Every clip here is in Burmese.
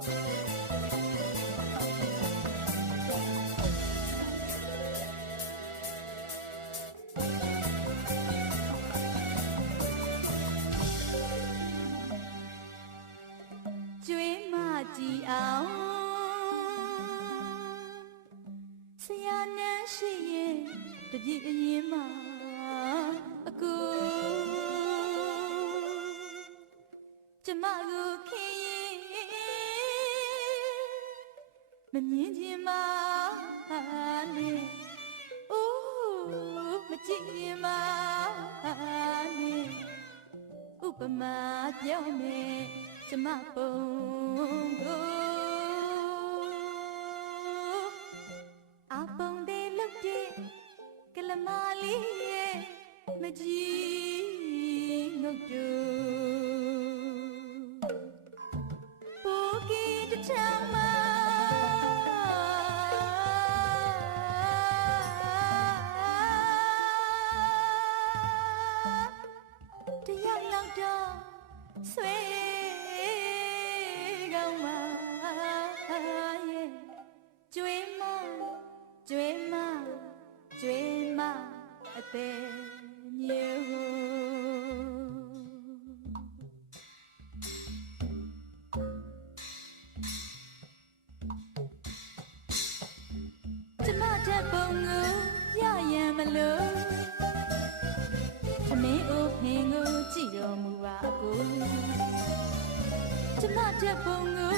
ကျွေးမကြည်အောင်ဆရာနန်းရှိရင်တပြည့်အရင်မှာအကူကျမကိုခင်ရင်မမြင်ချင်ပါနဲ့အိုးမကြည့်ရင်ပါနဲ့ဥပမာပြောမယ်ကျမပုံကိုအပုံသေးလို့တဲ့ကလမလေးရဲ့မကြီးငုတ်တူပူကီတချမ်းမတယောက်လောက်တော့ဆွေကောင်းပါရဲ့ကျွေးမကျွေးမကျွေးမအသေးမျိုးကျမတဲ့ပုံကိုရရင်မလို့သမင်းအိုဖင်ကိုကြည့်တော်မူပါအကိုကျမတဲ့ပုံကို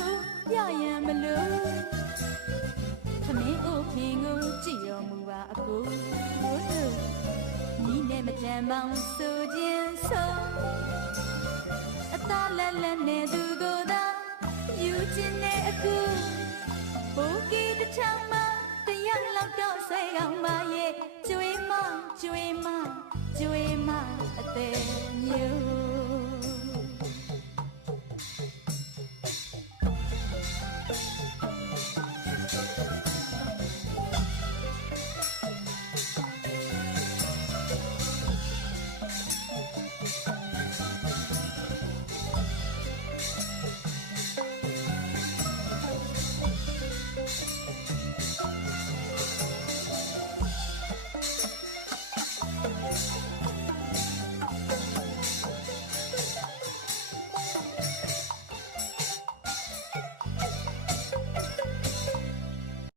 ရရင်မလို့သမင်းအိုဖင်ကိုကြည့်တော်မူပါအကိုညီနဲ့မတန်ပေါင်းဆိုခြင်းဆုံးအသားလက်လက်နဲ့သူကိုသာ